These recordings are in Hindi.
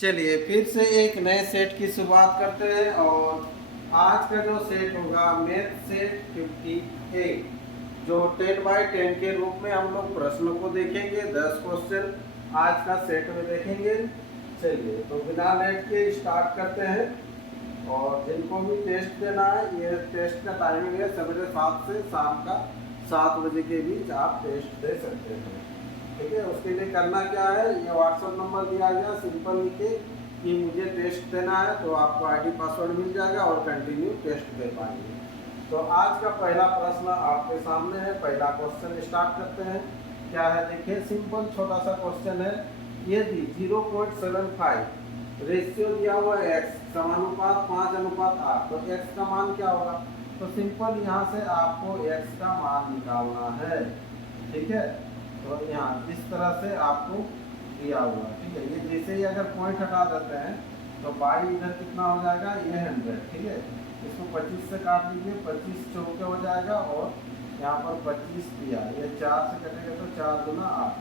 चलिए फिर से एक नए सेट की शुरुआत करते हैं और आज का जो सेट होगा मैथ सेट 58 जो 10 बाई 10 के रूप में हम लोग प्रश्नों को देखेंगे। 10 क्वेश्चन आज का सेट में देखेंगे। चलिए तो बिना लेट के स्टार्ट करते हैं। और जिनको भी टेस्ट देना है, ये टेस्ट का टाइमिंग है सवेरे 7 से शाम का 7 बजे के बीच आप टेस्ट दे सकते हैं। ठीक है, उसके लिए करना क्या है, ये व्हाट्सएप नंबर दिया गया, सिंपल लिखे कि मुझे टेस्ट देना है तो आपको आईडी पासवर्ड मिल जाएगा और कंटिन्यू टेस्ट दे पाएंगे। तो आज का पहला प्रश्न आपके सामने है। पहला क्वेश्चन स्टार्ट करते हैं। क्या है देखिए, सिंपल छोटा सा क्वेश्चन है। यदि 0.75 रेशियो दिया हुआ है x समानुपात 5:8, तो x का मान क्या होगा। तो सिंपल यहाँ से आपको x का मान निकालना है। ठीक है, तो यहाँ इस तरह से आपको दिया हुआ। ठीक है, ये जैसे ही अगर पॉइंट हटा देते हैं तो बाई इधर कितना हो जाएगा, ये 100। ठीक है, इसको 25 से काट लीजिए, 25 चौके हो जाएगा और यहाँ पर 25 दिया, ये 4 से कटेगा तो 4 दूना 8,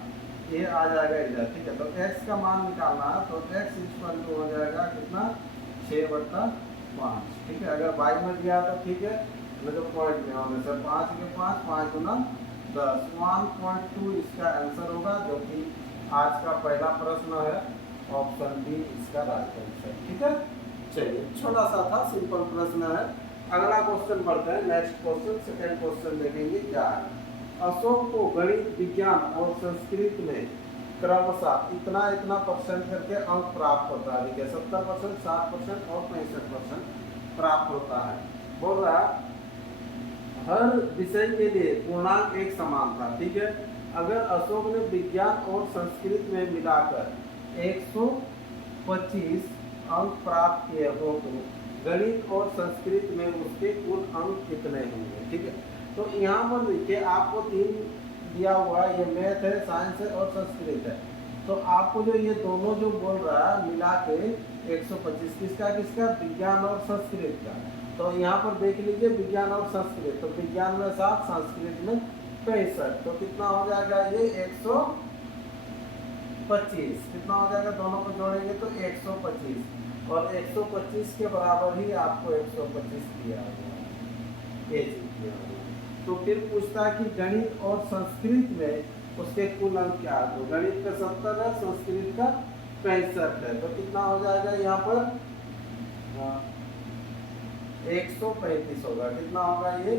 ये आ जाएगा इधर। ठीक है, तो x का मान निकालना है तो x इक्वल टू हो जाएगा कितना, 6/5। ठीक है, अगर बाई में दिया तो ठीक है, मतलब पॉइंट में होने से 5 के 5, 5 दूना 10, 1.2 इसका आंसर होगा, जो कि आज का पहला प्रश्न है। ऑप्शन बी इसका राइट आंसर। ठीक है, चलिए छोटा सा था, सिंपल प्रश्न है। अगला क्वेश्चन बढ़ते हैं। नेक्स्ट क्वेश्चन, सेकंड क्वेश्चन देखेंगे क्या है। अशोक को गणित, विज्ञान और संस्कृत में क्रमशः इतना इतना परसेंट करके अंक प्राप्त होता है। देखिए 70%, 60% और 65% प्राप्त होता है। बोल रहा हर विषय के लिए पूर्णांक एक समान था। ठीक है, अगर अशोक ने विज्ञान और संस्कृत में मिलाकर 125 अंक प्राप्त किए हो तो गणित और संस्कृत में उसके कुल अंक कितने होंगे। ठीक है, तो यहाँ पर देखिए आपको 3 दिया हुआ है, ये मैथ है, साइंस है और संस्कृत है। तो आपको जो ये दोनों जो बोल रहा है मिला के 125, किसका किसका, विज्ञान और संस्कृत का। तो यहाँ पर देख लीजिए विज्ञान और संस्कृत, तो विज्ञान में 7, संस्कृत में 65, तो कितना हो जाएगा ये 125। कितना हो जाएगा, दोनों को जोड़ेंगे तो 125, और 125 के बराबर ही आपको 125 दिया हुआ है, ये चीज दिया हुआ है। तो फिर पूछता है कि गणित और संस्कृत में उसके कुल अंक क्या है। तो गणित का 70 है, संस्कृत का 65 है, तो कितना हो जाएगा यहाँ पर 135 होगा। कितना होगा ये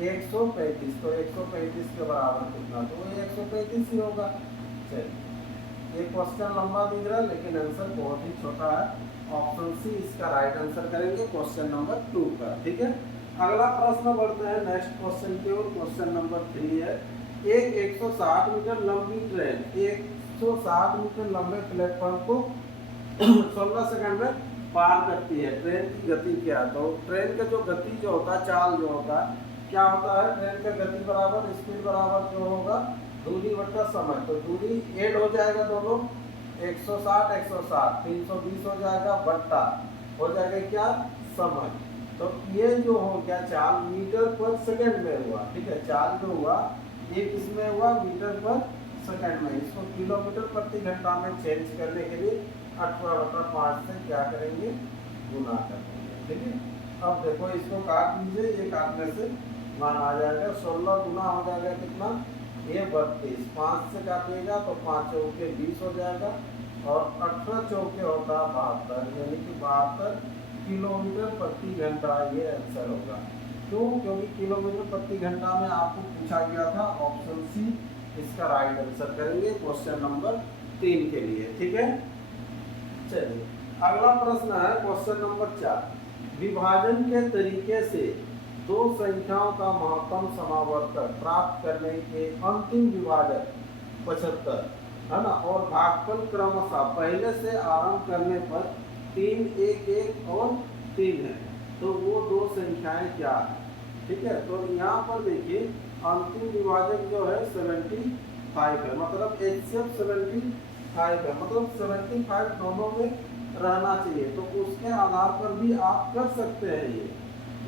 135, तो 135 के बराबर कितना, तो ये 135 ही होगा। चलिए, ये क्वेश्चन लंबा दिख रहा है लेकिन आंसर बहुत ही छोटा है। ऑप्शन सी इसका राइट आंसर करेंगे क्वेश्चन नंबर 2 का। ठीक है, अगला प्रश्न बढ़ते हैं नेक्स्ट क्वेश्चन की ओर। क्वेश्चन नंबर 3 है। एक 160 मीटर लंबी ट्रेन 160 मीटर लंबे प्लेटफॉर्म को 16 सेकंड में पार करती है। ट्रेन की गति क्या है। तो ट्रेन का जो गति जो होता है, चाल जो होता है, क्या होता है, ट्रेन का गति बराबर स्पीड बराबर जो होगा दूरी बटा समय। तो दूरी ऐड हो जाएगा दोनों, 160 160 320 हो जाएगा, बट्टा हो जाएगा क्या, समय। तो ये जो हो गया चाल मीटर पर सेकंड में हुआ। ठीक है, चाल जो हुआ ये किसमें हुआ, मीटर पर सेकंड में। इसको किलोमीटर प्रति घंटा में चेंज करने के लिए 18/5 से क्या करेंगे, गुना कर देंगे। ठीक है, अब देखो इसको काट लीजिए, ये काटने से मान आ जाएगा 16 गुना हो जाएगा कितना, ये 32, 5 से काटिएगा तो 5 चौके 20 हो जाएगा, और 18 चौके होता है 72, यानी कि 72 किलोमीटर प्रति घंटा ये आंसर होगा। क्यों, क्योंकि किलोमीटर प्रति घंटा में आपको पूछा गया था। ऑप्शन सी इसका राइट आंसर करेंगे क्वेश्चन नंबर 3 के लिए। ठीक है, चलिए अगला प्रश्न है क्वेश्चन नंबर 4। विभाजन के तरीके से दो संख्याओं का महत्तम समावर्तक प्राप्त करने के अंतिम विभाजक 75 है ना, और भागफल क्रमशः पहले से आरंभ करने पर 3, 1, 1 और 3 है। तो वो दो संख्याएं क्या है। ठीक है, तो यहाँ पर देखिए अंतिम विभाजक जो है 75 है, मतलब HCF 75 है, मतलब 75 दोनों में रहना चाहिए। तो उसके आधार पर भी आप कर सकते हैं, ये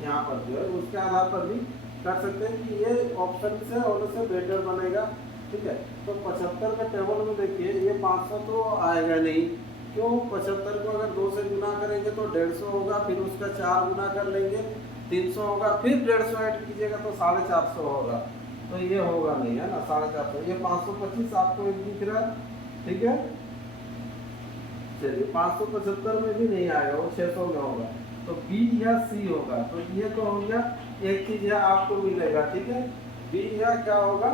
यहाँ पर जो है उसके आधार पर भी कर सकते हैं कि ये ऑप्शन से होने से बेटर बनेगा। ठीक है, तो 75 के टेबल में देखिए ये 500 तो आएगा नहीं, क्यों? 75 को अगर 2 से गुना करेंगे तो 150 होगा, फिर उसका 4 गुना कर लेंगे 300 होगा, फिर 150 ऐड कीजिएगा तो 450 होगा। तो ये होगा नहीं, है ना, 450। ये 525 आपको एक दिख रहा है, ठीक है। चलिए 575 में भी नहीं आएगा, वो 600 में होगा। तो बी या सी होगा। तो ये तो हो गया, एक चीज है आपको मिलेगा, ठीक है। बी या क्या होगा?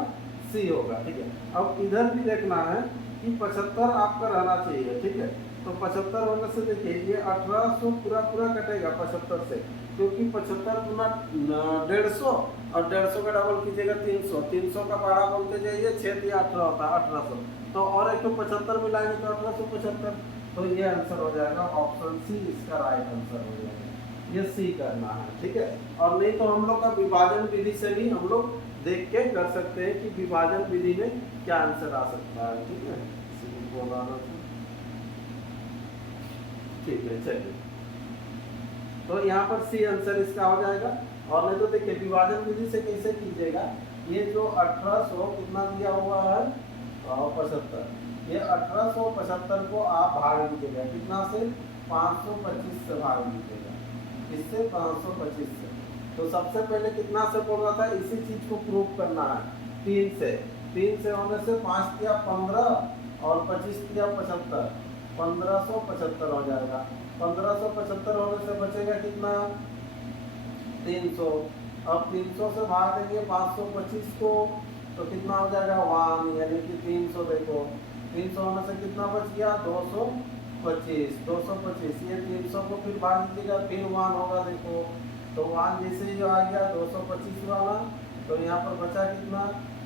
सी होगा, ठीक है। अब इधर भी देखना है कि 75 आपका रहना चाहिए, ठीक है। तो 75 होने से देखिए ये 1800 पूरा पूरा कटेगा 75 से, क्योंकि 75 गुना 150 और 150 का डबल कीजिएगा 300, 300 का पहाड़ा बोलते जाइए 6 या 18 होता है 1800। तो और एक तो 75 मिलाएंगे तो 1875। तो ये आंसर हो जाएगा ऑप्शन सी, इसका राइट आंसर हो जाएगा। ये सी करना है, ठीक है। और नहीं तो हम लोग का विभाजन विधि से भी हम लोग देख के कर सकते हैं कि विभाजन विधि में क्या आंसर आ सकता है, ठीक है। ठीक है, चलिए। तो यहाँ पर सी आंसर इसका हो जाएगा। और नहीं तो देखिए विभाजन विधि से कैसे कीजिएगा, ये जो 1800 कितना दिया हुआ है 75, ये 1875 को आप भाग दीजिएगा कितना से? 525 से भाग दीजिएगा, इससे 525 से। तो सबसे पहले कितना से बोल रहा था, इसी चीज को प्रूव करना है 3 से। 3 से होने से 5 किया 15 और 25 किया 75, 1575 हो जाएगा। 1575 होने से बचेगा कितना? 300। अब 300 से भाग देंगे 525 को तो कितना हो जाएगा 1, यानी कि 300। देखो 300 होने से कितना बच गया 225, 225। ये 300 को फिर भाग दीजिएगा, फिर 1 होगा। देखो तो 1 जैसे ही आ गया 225 वाला, तो यहाँ पर बचा कितना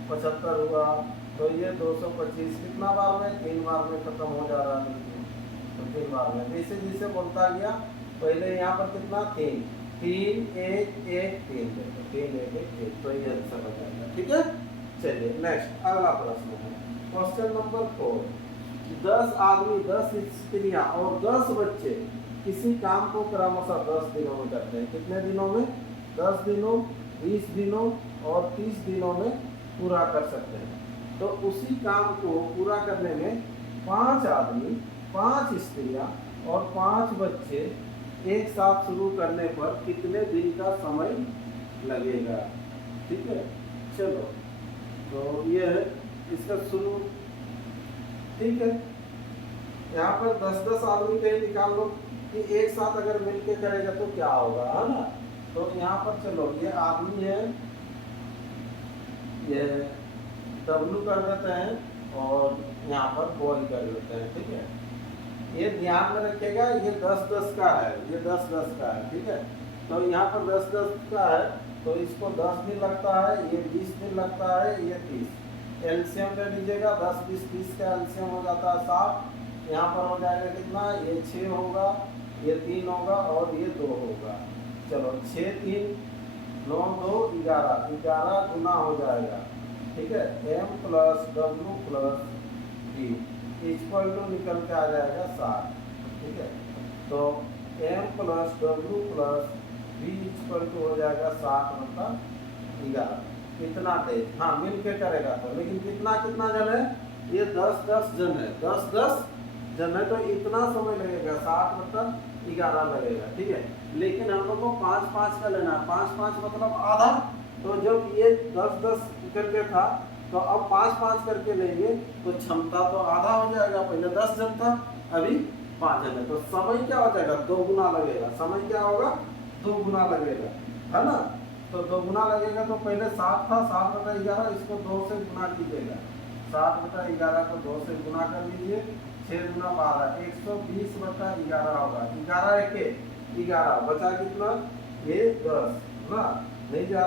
75 हुआ। तो ये 225 कितना बार में? 3 बार में खत्म हो जा रहा है। तो 3 बार में जैसे जैसे बोलता गया। पहले यहाँ पर कितना 3 3 1 1 3, 3 1 1 1। तो ये आंसर हो जाएगा, ठीक है। चलिए नेक्स्ट अगला प्रश्न है क्वेश्चन नंबर 4। 10 आदमी 10 स्त्रियां और 10 बच्चे किसी काम को क्रमशः 10 दिनों में करते हैं। कितने दिनों में? 10 दिनों, 20 दिनों और 30 दिनों में पूरा कर सकते हैं। तो उसी काम को पूरा करने में 5 आदमी, 5 स्त्रियां और 5 बच्चे एक साथ शुरू करने पर कितने दिन का समय लगेगा, ठीक है। चलो तो ये है इसका शुरू, ठीक है। यहाँ पर 10-10 आदमी कहीं निकाल लो कि एक साथ अगर मिलके करेगा तो क्या होगा, है ना। तो यहाँ पर चलो ये आदमी है, ये W कर देते हैं और यहाँ पर बॉय कर देते हैं, ठीक है। ये ध्यान में रखिएगा, ये 10-10 का है, ये 10-10 का है, ठीक है। तो यहाँ पर 10-10 का है तो इसको 10 दिन लगता है, ये 20 दिन लगता है, ये 30। एलसीएम ले लीजिएगा, 10 20 30 का एलसीएम हो जाता है 60। यहाँ पर हो जाएगा कितना? ये 6 होगा, ये 3 होगा और ये 2 होगा। चलो 6 3 9 2 11, 11 गुना हो जाएगा, ठीक है। m plus W plus B equal to निकल के आ जाएगा 60, ठीक है। तो m plus W plus B equal to हो जाएगा 60 मतलब 11। इतना तेज, हाँ मिल के करेगा तो। लेकिन कितना कितना जन है? ये 10-10 जन है, 10-10 जन है, तो इतना समय लगेगा 60 मतलब 11 लगेगा, ठीक है। लेकिन हम लोग को 5-5 का लेना है, 5-5 मतलब आधा। तो जब ये 10-10 करके था तो अब 5-5 करके लेंगे तो क्षमता तो आधा हो जाएगा। पहले 10 जन था, अभी 5 जन है, तो समय क्या हो जाएगा? 2 गुना लगेगा। समय क्या होगा? 2 गुना लगेगा, है ना। तो 2 गुना लगेगा। तो पहले 7 था, 7/11, इसको 2 से गुना कीजिएगा। 7/11 को 2 से गुना कर लीजिए, 6 गुना 12, 120/11 होगा। 11 1 11 बचा कितना? ये 10 ना, नहीं जा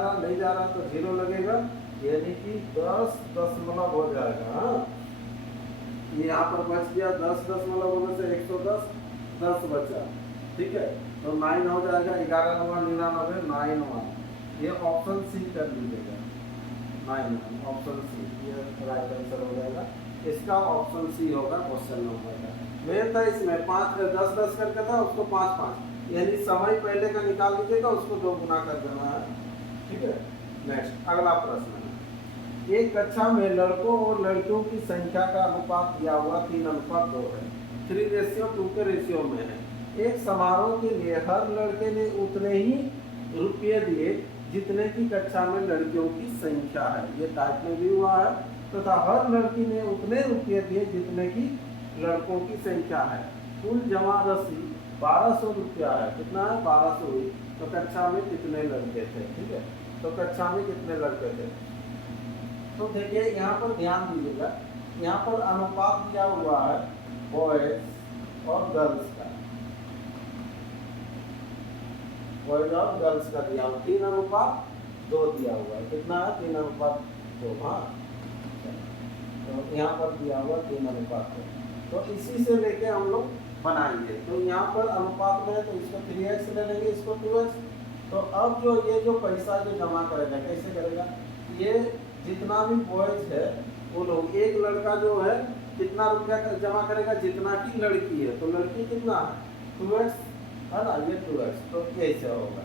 रहा तो 0 लगेगा, यानी कि 10 हो जाएगा। हाँ यहाँ पर बच गया 10 होने से 110, 10 बचा, ठीक है। तो 9 हो जाएगा, 11 9 99, 9 1। ये ऑप्शन सी कर लीजिएगा, 9 ऑप्शन सी, ये राइट आंसर हो जाएगा। इसका ऑप्शन सी होगा क्वेश्चन नंबर का। मेन था इसमें 5 10-10 करके था, उसको 5-5, यानी समय पहले का निकाल लीजिएगा, उसको 2 गुना कर देना है, ठीक है। नेक्स्ट अगला प्रश्न है, एक कक्षा में लड़कों और लड़कियों की संख्या का अनुपात दिया हुआ 3:2 है। 3:2 के रेशियो में है। एक समारोह के लिए हर लड़के ने उतने ही रुपये दिए जितने की कक्षा में लड़कियों की संख्या है। ये टाइप में भी हुआ है तथा हर लड़की ने उतने रुपये दिए जितने की लड़कों की संख्या है। कुल जमा राशि 1200 रुपया है। कितना है? 1200 हुई। तो कक्षा में कितने लड़के थे? ठीक है, तो कक्षा में कितने लड़के थे? तो देखिए यहाँ पर ध्यान दीजिएगा, यहाँ पर अनुपात दिया हुआ है बॉयज और गर्ल्स का, बॉयज और गर्ल्स का दिया हुआ 3:2 दिया हुआ है। कितना है? 3:2। हाँ, तो यहाँ पर दिया हुआ 3:2। तो इसी से लेके हम लोग बनाएंगे। तो यहाँ पर अनुपात में है तो इसको 3x ले लेंगे, इसको 2x। तो अब जो ये जो पैसा जो जमा करेगा कैसे करेगा? ये जितना भी बॉयज है वो लोग, एक लड़का जो है कितना रुपया जमा करेगा? जितना की लड़की है। तो लड़की कितना है? 2x है ना, ये 2x। तो ऐसे होगा।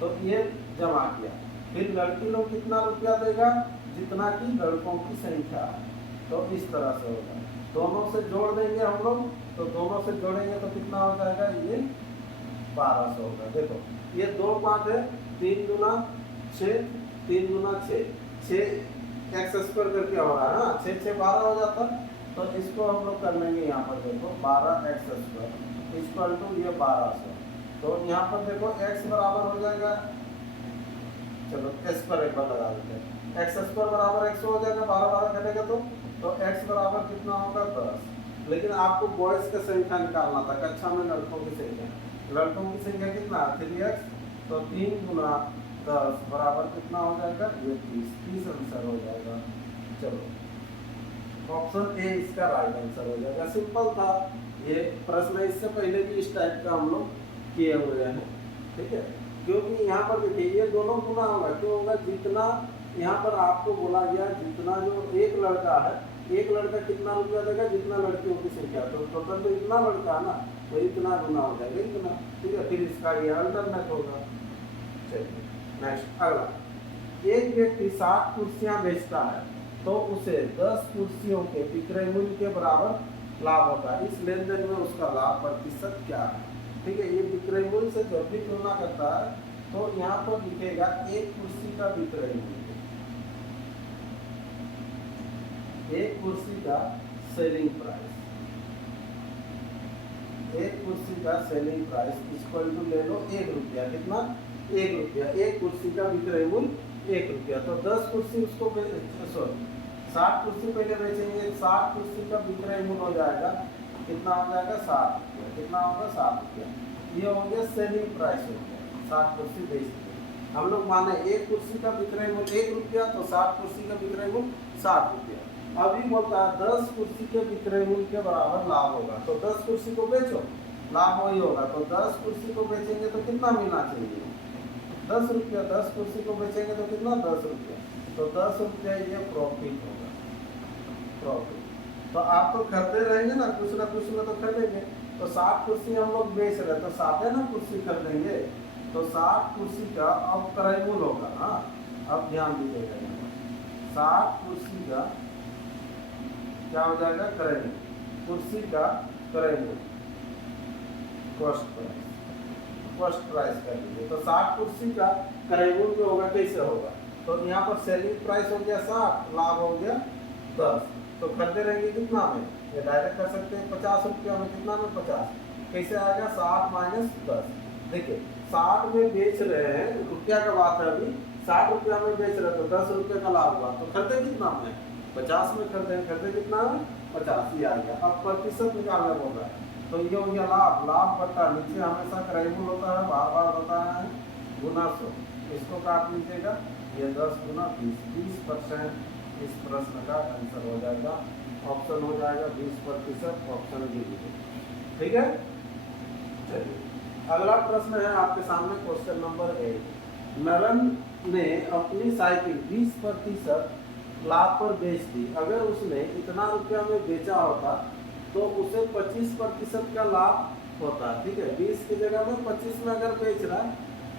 तो ये जमा किया। फिर लड़की लोग कितना रुपया देगा? जितना की लड़कों की संख्या है। तो इस तरह से होगा। दोनों से जोड़ देंगे हम लोग। तो दोनों से जोड़ेंगे तो कितना हो जाएगा? ये 1200 होगा। देखो ये 2 5 है, 3 गुना 6, 3 गुना 6, 6x² करके हो रहा है। 6 6 12 हो जाता। तो इसको हम लोग कर लेंगे यहाँ पर। देखो 12x² इक्वल टू ये 1200। तो यहाँ पर देखो x बराबर हो जाएगा, चलो s पर एक बार लगा देते हैं। x² बराबर 100 हो जाएगा, 12 12 घटेगा तो x बराबर कितना होगा? 10। लेकिन आपको बॉयज का संख्या निकालना था, कक्षा में लड़कों की संख्या। लड़कों की संख्या कितना? 3x। तो 3 गुना 10 बराबर कितना हो जाएगा? ये 30 आंसर हो जाएगा। चलो ऑप्शन ए इसका राइट आंसर हो जाएगा। सिंपल था ये प्रश्न। इससे पहले भी इस टाइप का हम लोग किए हुए हैं। ठीक है, क्योंकि यहाँ पर देखिए ये दोनों गुना होगा। क्यों होगा? जितना यहाँ पर आपको बोला गया, जितना जो एक लड़का है, एक लड़का कितना रुपया देगा? जितना लड़कियों की संख्या। तो टोटल तो इतना लड़का है ना, तो इतना गुना हो जाएगा इतना। ठीक है, फिर इसका ये अल्टरनेट होगा। चलिए नेक्स्ट अगला। एक व्यक्ति 60 कुर्सियां बेचता है तो उसे 10 कुर्सियों के विक्रय मूल्य के बराबर लाभ होता है। इस लेन देन में उसका लाभ प्रतिशत क्या है? ठीक है, ये विक्रय मूल्य से जब भी तुलना करता है तो यहाँ पर लिखेगा एक कुर्सी का विक्रय मूल्य, एक कुर्सी का सेलिंग प्राइस, एक कुर्सी का सेलिंग प्राइस इक्वल टू ले लो 1 रुपया। कितना? 1 रुपया। एक कुर्सी का विक्रय मूल्य 1 रुपया। तो 10 कुर्सी उसको 60 कुर्सी पहले बेचेंगे। 60 कुर्सी का विक्रय मूल्य हो जाएगा, कितना हो जाएगा? 60 रुपया। कितना होगा? 60 रुपया। ये हो गया सेलिंग प्राइस हो गया। 60 कुर्सी बेच दिए हम लोग। माने एक कुर्सी का विक्रय मूल्य 1 रुपया, तो 60 कुर्सी का विक्रय मूल्य 60 रुपया। अभी बोलता है 10 कुर्सी के विक्रय मूल्य के बराबर लाभ होगा। तो 10 कुर्सी को बेचो, लाभ वही होगा। तो 10 कुर्सी को बेचेंगे तो कितना मिलना चाहिए? 10 रुपया। 10 कुर्सी को बेचेंगे तो कितना? 10 रुपया। तो 10 रुपया ये प्रॉफिट होगा, प्रॉफिट। तो आप तो खरीदे रहेंगे ना कुछ में तो खरीदेंगे। तो 60 कुर्सी हम लोग बेच रहे हैं तो 60 ना कुर्सी खरीदेंगे। तो 60 कुर्सी का अब क्रय मूल्य होगा। हाँ, अब ध्यान दीजिएगा, 60 कुर्सी का क्या हो जाएगा? क्रय मूल्य। कुर्सी का क्रय मूल्य कॉस्ट प्राइस कर दीजिए। तो 60 कुर्सी का क्रय मूल्य होगा, कैसे होगा? तो यहाँ पर सेलिंग प्राइस हो गया 60, लाभ हो गया 10। तो खरीदे रहेंगे कितना में? ये डायरेक्ट कर सकते हैं 50 रुपया में। कितना में? 50। कैसे आएगा? 60 माइनस 10। देखिए 60 में बेच रहे हैं, रुपया का बात है अभी। 60 रुपया में बेच रहे तो 10 रुपये का लाभ हुआ। तो खरीदे कितना में? 50 में खरीदे कितना है? 50 ही आ गया। अब प्रतिशत निकालना होगा। तो ये हो गया लाभ, लाभ बटा नीचे हमेशा क्रय मूल्य होता है, बार बार बताया है, गुना 100। इसको काट लीजिएगा, ये 10 गुना 20, 20% इस प्रश्न का आंसर हो जाएगा। ऑप्शन हो जाएगा 20%, ऑप्शन डी। ठीक है, चलिए अगला प्रश्न है आपके सामने, क्वेश्चन नंबर 8। नरन ने अपनी साइकिल 20% लाभ पर बेच दी। अगर उसने इतना रुपया में बेचा होता तो उसे 25% का लाभ होता। ठीक है, 20 की जगह में 25 में अगर बेच रहा है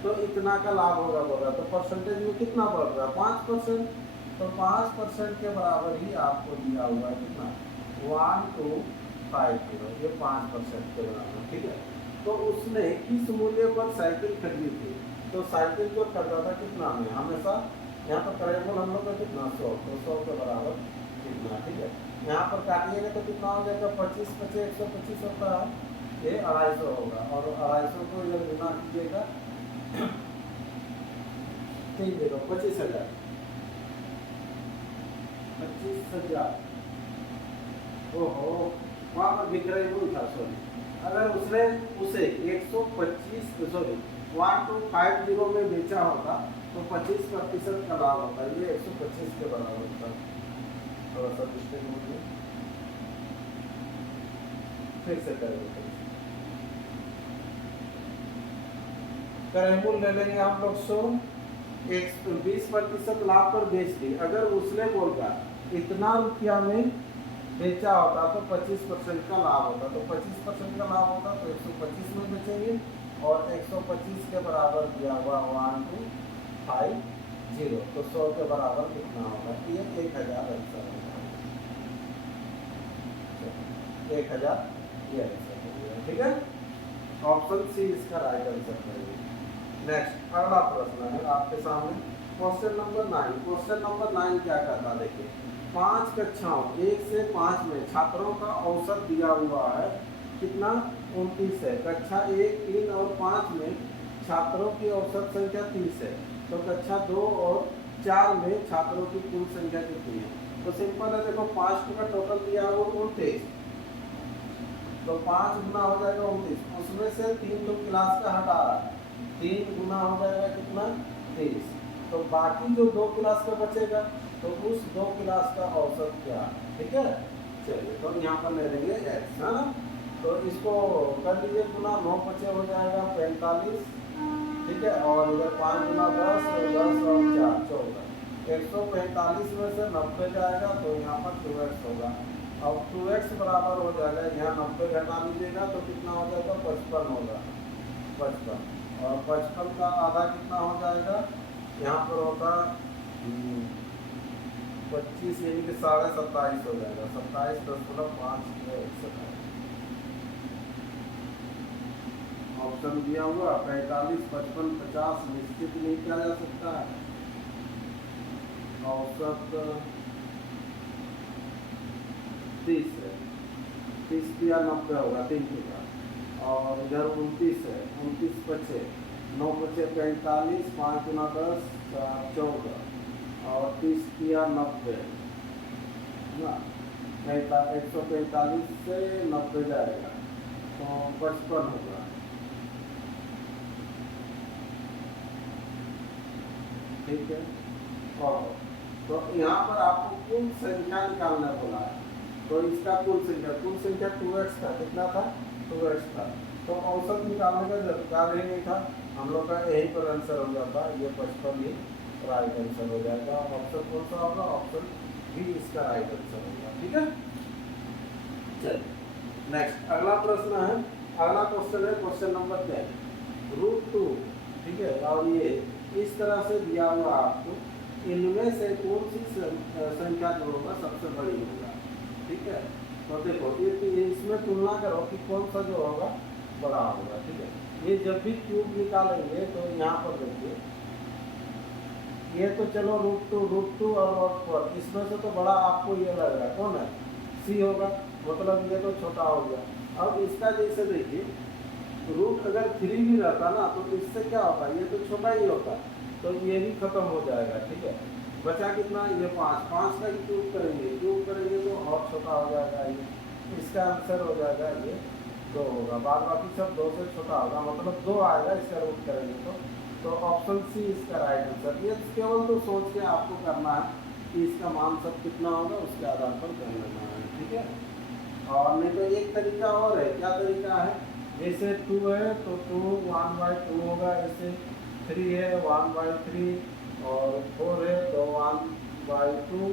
तो इतना का लाभ होगा बोल रहा। तो परसेंटेज में कितना बढ़ रहा है? 5%। तो 5% के बराबर ही आपको दिया हुआ है कितना? 1 to 50, ये 5% के बराबर, ठीक है। तो उसने किस मूल्य पर साइकिल खरीदी थी? तो साइकिल जो खरीदा था कितना में, हमेशा यहाँ पर करेबल हम लोग का कितना 100, तो 100 के बराबर कितना, ठीक है। यहाँ पर काटिएगा तो कितना हो जाएगा, 25 25 125 होता है, ये 250 होगा, और 250 को इधर गुना कीजिएगा, ठीक देखो 25,000, 25,000, ओहो वहाँ पर विक्रय मूल्य था, सॉरी। अगर उसने उसे 125 सॉरी 1250 में बेचा होता तो 25% का लाभ होता है, ये 125 के बराबर होता है। थोड़ा सा मिस्टेक हो गया, फिर से कर देते हैं। क्रय मूल्य ले लेंगे हम लोग 100, 20% लाभ पर बेच दी। अगर उसने बोला इतना रुपया में बेचा होता तो 25% का लाभ होता, तो 25% का लाभ होता तो 125 में बेचेंगे, और 125 के बराबर दिया हुआ 1250, तो 100 के बराबर कितना होगा, ये 1000 आंसर होगा, 1000 ये आंसर हो गया, ठीक है। ऑप्शन सी इसका राइट आंसर है। नेक्स्ट अगला प्रश्न है आपके सामने, क्वेश्चन नंबर 9। क्वेश्चन नंबर 9 क्या कहता है, देखिए 5 कक्षाओं 1 से 5 में छात्रों का औसत दिया हुआ है कितना, 29 है। कक्षा 1, 3 और 5 में छात्रों की औसत संख्या 30 है, तो कक्षा 2 और 4 में छात्रों की कुल संख्या कितनी है? तो सिंपल है, देखो 5 का टोटल दिया हुआ 29, तो 5 गुना हो जाएगा 29, उसमें से 3 तो क्लास का हटा रहा है, 3 गुना हो जाएगा कितना, 30, तो बाकी जो 2 क्लास का बचेगा तो उस 2 क्लास का औसत क्या, ठीक है। चलिए तो यहाँ पर ले लेंगे x, है ना, तो इसको कर लीजिए गुना, 9 बचे हो जाएगा 45, ठीक है, और इधर 5 गुना 10, 10 और 4 14, 145 में से 90 जाएगा तो यहाँ पर 2x होगा। अब 2x बराबर हो जाएगा, यहाँ 90 घटा लीजिएगा तो कितना हो जाएगा, 55 होगा, 55, और 55 का आधा कितना हो जाएगा, यहाँ पर होगा 25 यानी कि 27.5 हो जाएगा, 27.5 ऑप्शन दिया हुआ 45, 55, 50 निश्चित नहीं किया जा सकता है, औसत 30 है, 30 किया 90 होगा 3 का, और इधर 29 है, 29 बचे, 9 बचे 45, 5 गुना 10 14, और 30 किया 90 ना, 145 से 90 जाएगा तो 55 होगा, ठीक है। और तो यहाँ पर आपको कुल संख्या निकालना बोला है, तो इसका कुल संख्या 2x था, कितना था, 2x था, तो औसत निकालने का दरकार ही नहीं था, हम लोग का यही पर आंसर हो जाता, ये 55 ही राइट आंसर हो जाएगा। ऑप्शन कौन सा होगा, ऑप्शन बी इसका राइट आंसर होगा, ठीक है। चलिए नेक्स्ट अगला प्रश्न है, अगला क्वेश्चन है क्वेश्चन नंबर 10, √2, ठीक है, और ये इस तरह से दिया हुआ आपको, इनमें से कौन सी संख्या जो होगा सबसे बड़ी होगा, ठीक है। तो देखो ये इसमें तुलना करो कि कौन सा जो होगा बड़ा होगा, ठीक है। ये जब भी क्यूब निकालेंगे तो यहाँ पर देखिए, ये तो चलो √2 और √4, इसमें से तो बड़ा आपको ये लग रहा है कौन है, सी होगा, मतलब ये तो छोटा हो गया। अब इसका जैसे देखिए रूट अगर 3 भी रहता ना तो इससे क्या होता है, ये तो छोटा ही होता, तो ये भी खत्म हो जाएगा, ठीक है। बचा कितना, ये 5 का क्यूब करेंगे तो और छोटा हो जाएगा, ये इसका आंसर हो जाएगा ये 2 होगा, बाद बाकी सब 2 से छोटा होगा, मतलब 2 आएगा इसका रूट करेंगे तो ऑप्शन सी इसका राइट आंसर। ये केवल तो सोच के आपको करना है कि इसका मान सब कितना होगा, उसके आधार पर कर लेना है, ठीक है। और नहीं तो एक तरीका और है, क्या तरीका है, जैसे 2 है तो 2 1/2 होगा, ऐसे 3 है 1/3, और 4 है तो 1/2,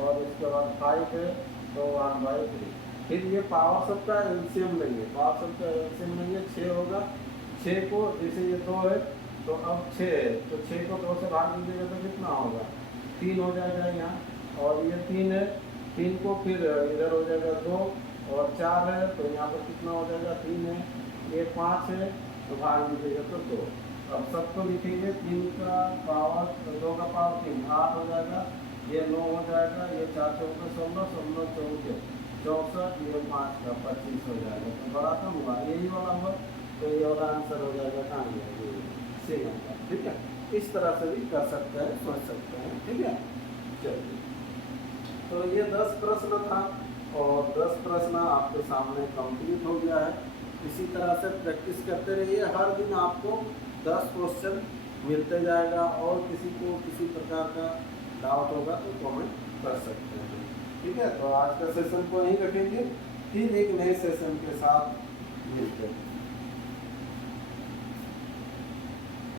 और इसके बाद 5 है तो 1/3। फिर ये पावर सबका एलसीएम लेंगे, 6 होगा, 6 को जैसे ये 2 है तो अब 6 है, तो 6 को 2 से भाग दीजिएगा तो कितना होगा, 3 हो जाएगा यहाँ, और ये 3 है, 3 को फिर इधर हो जाएगा 2, और 4 है तो यहाँ पर कितना हो जाएगा, 3 है, ये 5 है तो भाग दीजिएगा तो 2। अब सबको लिखेंगे, 3 का पावर 2 का पावर 3 8 हो जाएगा, ये 9 हो जाएगा, ये 4 चौके 16 16 चौके 64, ये 5 का 25 हो जाएगा। तो बड़ा कम हुआ, यही वाला हुआ, तो ये वाला आंसर हो जाएगा कहाँ गया, सी नंबर। ठीक है, इस तरह से भी कर सकते हैं, सोच सकते हैं। ठीक है, चलिए, तो ये 10 प्रश्न था और 10 प्रश्न आपके सामने कंप्लीट हो गया है। इसी तरह से प्रैक्टिस करते रहिए, हर दिन आपको 10 क्वेश्चन मिलते जाएगा, और किसी को किसी प्रकार का डाउट होगा तो कमेंट कर सकते हैं। ठीक है, तो आज का सेशन को यहीं रखेंगे, फिर एक नए सेशन के साथ मिलते हैं।